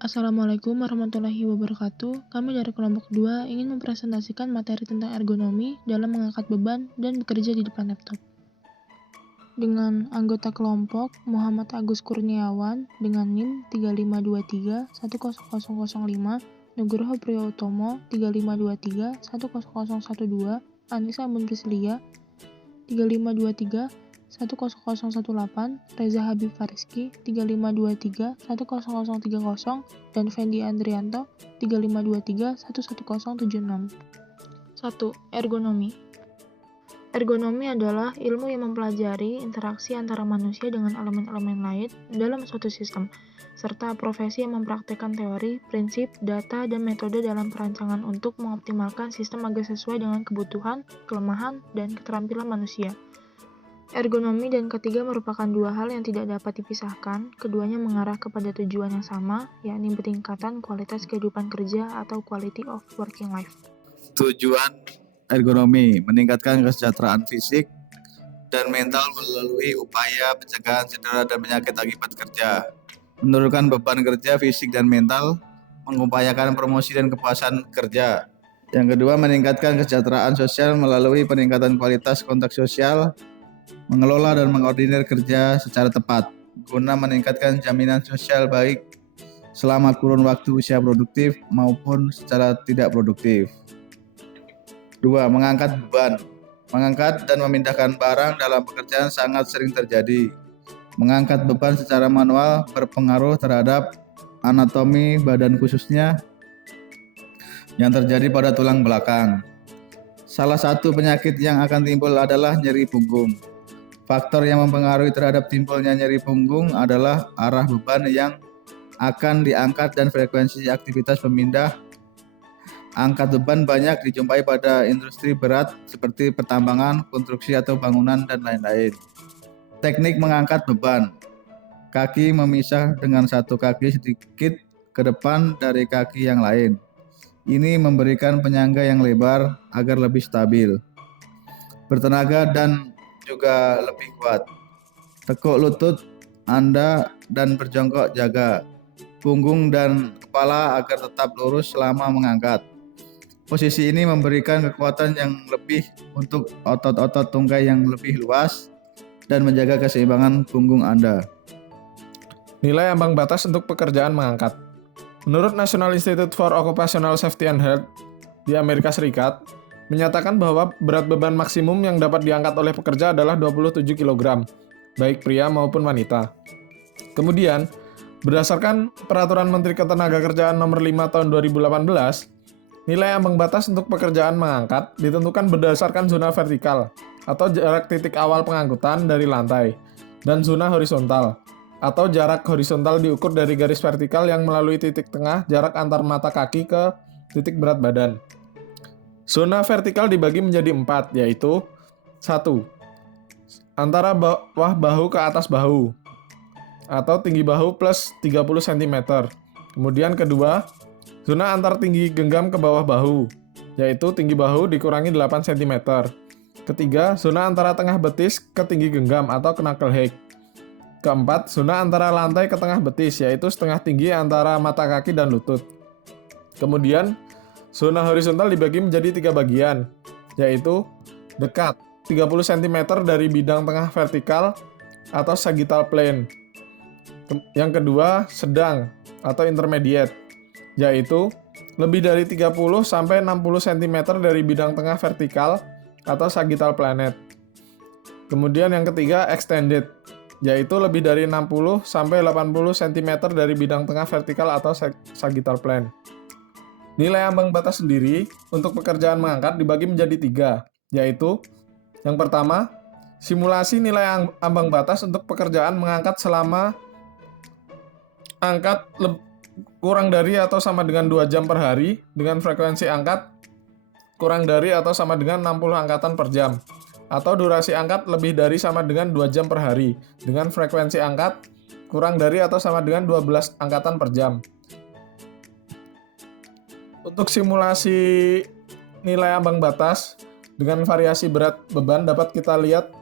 Assalamualaikum warahmatullahi wabarakatuh. Kami dari kelompok 2 ingin mempresentasikan materi tentang ergonomi dalam mengangkat beban dan bekerja di depan laptop. Dengan anggota kelompok Muhammad Agus Kurniawan dengan NIM 3523-10005, Nugroho Priyotomo 3523-10012, Anissa Munkislia 3523-10018, Reza Habib Fariski 3523-10030, dan Fendi Andrianto 3523-11076. 1. Ergonomi. Ergonomi adalah ilmu yang mempelajari interaksi antara manusia dengan elemen-elemen lain dalam suatu sistem, serta profesi yang mempraktikkan teori, prinsip, data, dan metode dalam perancangan untuk mengoptimalkan sistem agar sesuai dengan kebutuhan, kelemahan, dan keterampilan manusia. Ergonomi dan ketiga merupakan dua hal yang tidak dapat dipisahkan. Keduanya mengarah kepada tujuan yang sama, yakni peningkatan kualitas kehidupan kerja atau quality of working life. Tujuan ergonomi meningkatkan kesejahteraan fisik dan mental melalui upaya pencegahan cedera dan penyakit akibat kerja, menurunkan beban kerja fisik dan mental, mengupayakan promosi dan kepuasan kerja. Yang kedua, meningkatkan kesejahteraan sosial melalui peningkatan kualitas kontak sosial, mengelola dan mengordinir kerja secara tepat, guna meningkatkan jaminan sosial baik selama kurun waktu usia produktif maupun secara tidak produktif. 2. Mengangkat beban. Mengangkat dan memindahkan barang dalam pekerjaan sangat sering terjadi. Mengangkat beban secara manual berpengaruh terhadap anatomi badan khususnya yang terjadi pada tulang belakang. Salah satu penyakit yang akan timbul adalah nyeri punggung. Faktor yang mempengaruhi terhadap timbulnya nyeri punggung adalah arah beban yang akan diangkat dan frekuensi aktivitas pemindah angkat beban banyak dijumpai pada industri berat seperti pertambangan, konstruksi atau bangunan, dan lain-lain. Teknik mengangkat beban. Kaki memisah dengan satu kaki sedikit ke depan dari kaki yang lain. Ini memberikan penyangga yang lebar agar lebih stabil, bertenaga, dan juga lebih kuat. Tekuk lutut Anda dan berjongkok jaga punggung dan kepala agar tetap lurus selama mengangkat. Posisi ini memberikan kekuatan yang lebih untuk otot-otot tungkai yang lebih luas dan menjaga keseimbangan punggung Anda. Nilai ambang batas untuk pekerjaan mengangkat. Menurut National Institute for Occupational Safety and Health di Amerika Serikat, menyatakan bahwa berat beban maksimum yang dapat diangkat oleh pekerja adalah 27 kg, baik pria maupun wanita. Kemudian, berdasarkan Peraturan Menteri Ketenagakerjaan Nomor 5 Tahun 2018, nilai ambang batas untuk pekerjaan mengangkat ditentukan berdasarkan zona vertikal atau jarak titik awal pengangkutan dari lantai, dan zona horizontal atau jarak horizontal diukur dari garis vertikal yang melalui titik tengah jarak antar mata kaki ke titik berat badan. Zona vertikal dibagi menjadi 4, yaitu 1. Antara bawah bahu ke atas bahu atau tinggi bahu plus 30 cm. Kemudian kedua, zona antar tinggi genggam ke bawah bahu, yaitu tinggi bahu dikurangi 8 cm. Ketiga, zona antara tengah betis ke tinggi genggam atau knuckle height. Keempat, zona antara lantai ke tengah betis, yaitu setengah tinggi antara mata kaki dan lutut. Kemudian, zona horizontal dibagi menjadi 3 bagian, yaitu dekat 30 cm dari bidang tengah vertikal atau sagittal plane. Yang kedua, sedang atau intermediate, yaitu lebih dari 30-60 cm dari bidang tengah vertikal atau sagittal plane. Kemudian yang ketiga, extended, yaitu lebih dari 60-80 cm dari bidang tengah vertikal atau sagittal plane. Nilai ambang batas sendiri untuk pekerjaan mengangkat dibagi menjadi 3, yaitu yang pertama, simulasi nilai ambang batas untuk pekerjaan mengangkat selama angkat kurang dari atau sama dengan 2 jam per hari dengan frekuensi angkat kurang dari atau sama dengan 60 angkatan per jam, atau durasi angkat lebih dari sama dengan 2 jam per hari dengan frekuensi angkat kurang dari atau sama dengan 12 angkatan per jam. Untuk simulasi nilai ambang batas dengan variasi berat beban dapat kita lihat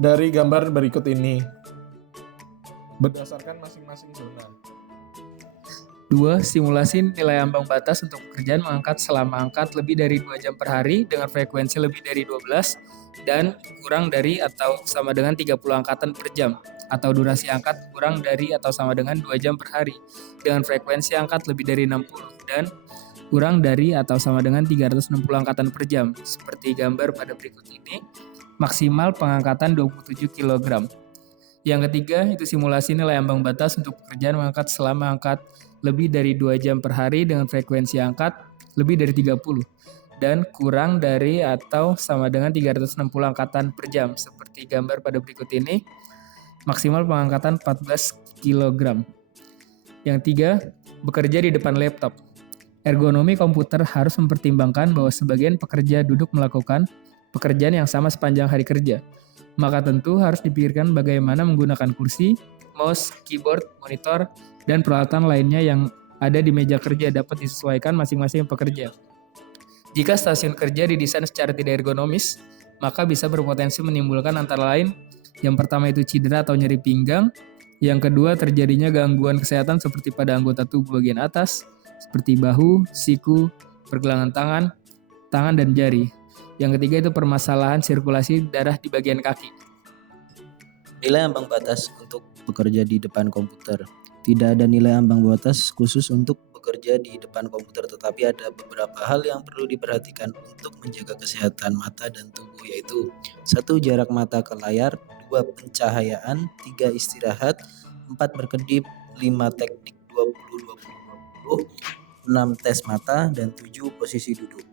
dari gambar berikut ini berdasarkan masing-masing zona. 2. Simulasi nilai ambang batas untuk pekerjaan mengangkat selama angkat lebih dari 2 jam per hari dengan frekuensi lebih dari 12 dan kurang dari atau sama dengan 30 angkatan per jam, atau durasi angkat kurang dari atau sama dengan 2 jam per hari dengan frekuensi angkat lebih dari 60 dan kurang dari atau sama dengan 360 angkatan per jam. Seperti gambar pada berikut ini, maksimal pengangkatan 27 kg. Yang ketiga, itu simulasi nilai ambang batas untuk pekerjaan mengangkat selama angkat lebih dari 2 jam per hari dengan frekuensi angkat lebih dari 30 dan kurang dari atau sama dengan 360 angkatan per jam. Seperti gambar pada berikut ini, maksimal pengangkatan 14 kg. Yang tiga, bekerja di depan laptop. Ergonomi komputer harus mempertimbangkan bahwa sebagian pekerja duduk melakukan pekerjaan yang sama sepanjang hari kerja. Maka tentu harus dipikirkan bagaimana menggunakan kursi, mouse, keyboard, monitor, dan peralatan lainnya yang ada di meja kerja dapat disesuaikan masing-masing pekerja. Jika stasiun kerja didesain secara tidak ergonomis, maka bisa berpotensi menimbulkan antara lain, yang pertama itu cedera atau nyeri pinggang, yang kedua terjadinya gangguan kesehatan seperti pada anggota tubuh bagian atas, seperti bahu, siku, pergelangan tangan, dan jari. Yang ketiga itu permasalahan sirkulasi darah di bagian kaki. Nilai ambang batas untuk bekerja di depan komputer. Tidak ada nilai ambang batas khusus untuk bekerja di depan komputer, tetapi ada beberapa hal yang perlu diperhatikan untuk menjaga kesehatan mata dan tubuh, yaitu 1. Jarak mata ke layar, 2. Pencahayaan, 3. Istirahat, 4. Berkedip, 5. Teknik 20-20-20, 6. Tes mata, dan 7. Posisi duduk.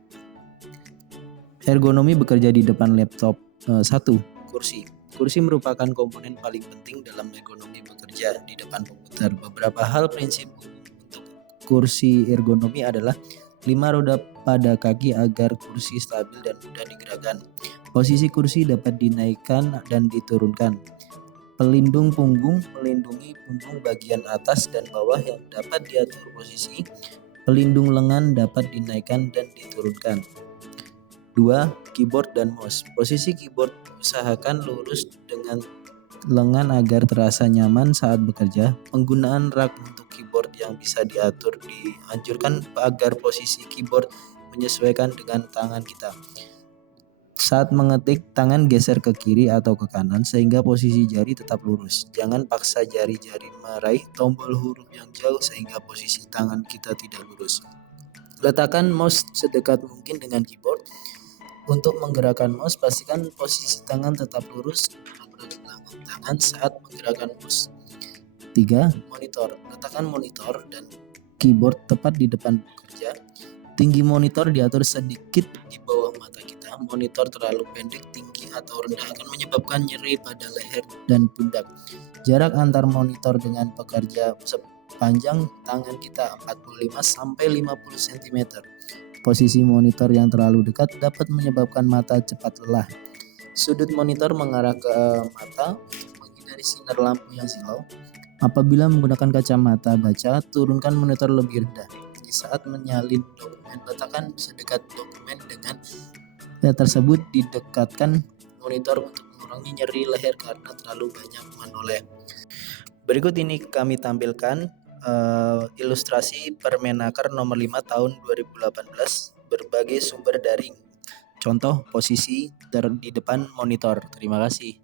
Ergonomi bekerja di depan laptop. 1. Kursi. Kursi merupakan komponen paling penting dalam ergonomi bekerja di depan komputer. Beberapa hal prinsip untuk kursi ergonomi adalah 5 roda pada kaki agar kursi stabil dan mudah digerakkan. Posisi kursi dapat dinaikkan dan diturunkan. Pelindung punggung melindungi punggung bagian atas dan bawah yang dapat diatur posisi. Pelindung lengan dapat dinaikkan dan diturunkan. 2. Keyboard dan mouse. Posisi keyboard usahakan lurus dengan lengan agar terasa nyaman saat bekerja. Penggunaan rak untuk keyboard yang bisa diatur dianjurkan agar posisi keyboard menyesuaikan dengan tangan kita. Saat mengetik, tangan geser ke kiri atau ke kanan sehingga posisi jari tetap lurus. Jangan paksa jari-jari meraih tombol huruf yang jauh sehingga posisi tangan kita tidak lurus. Letakkan mouse sedekat mungkin dengan keyboard. Untuk menggerakkan mouse, pastikan posisi tangan tetap lurus dengan pergelangan tangan saat menggerakkan mouse. 3. Monitor. Letakkan monitor dan keyboard tepat di depan pekerja. Tinggi monitor diatur sedikit di bawah mata kita. Monitor terlalu pendek, tinggi, atau rendah akan menyebabkan nyeri pada leher dan pundak. Jarak antar monitor dengan pekerja sepanjang tangan kita 45-50 cm. Posisi monitor yang terlalu dekat dapat menyebabkan mata cepat lelah. Sudut monitor mengarah ke mata untuk menghindari sinar lampu yang silau. Apabila menggunakan kacamata baca, turunkan monitor lebih rendah. Saat menyalin dokumen, letakkan sedekat dokumen dengan tersebut. Didekatkan monitor untuk mengurangi nyeri leher karena terlalu banyak menoleh. Berikut ini kami tampilkan ilustrasi Permenaker nomor 5 tahun 2018 berbagai sumber daring. Contoh posisi di depan monitor. Terima kasih.